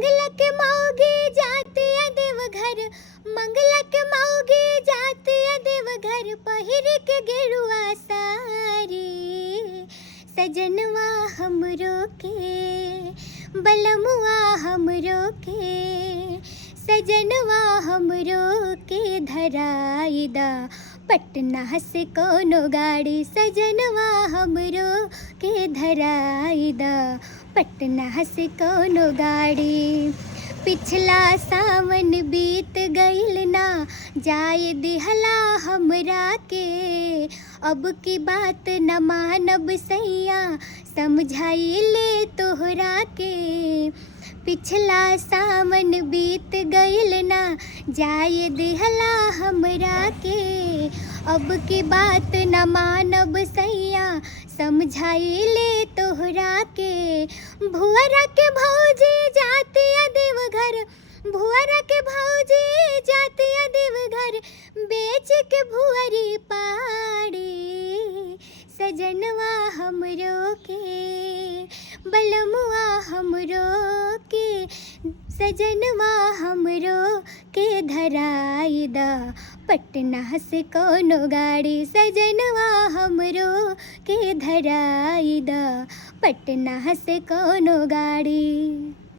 मंगला के मौगे जाते देवघर, मंगला के मौगे जाते देवघर, पहिर के गेरुआ सारी। सजनवा हमरो के, बलमुआ हमरो के, सजनवा हमरो के धराइदा पटना से कोनो गाड़ी। सजनवा हमरो के धराइदा पटना से कोनो गाड़ी। पिछला सावन बीत गइल ना जाए दिहला हमरा के, अब की बात न मानब सैया समझाइले तोहरा के। पिछला सावन बीत गइल ना जाए दिहला हमरा के, अब की बात न मानब सैया समझाइले तोहरा के। भुअरा के भौजी जाते देवघर, भुअरा के भौजी जाते देवघर, बेच के भुअरी पाड़ी। सजनवा हमरो के, बलमुआ हमरो के, सजनवा हमरो के धराइदा पटना से कोनो गाड़ी। सजनवा हमरो के धराइदा पटना से कोनो गाड़ी।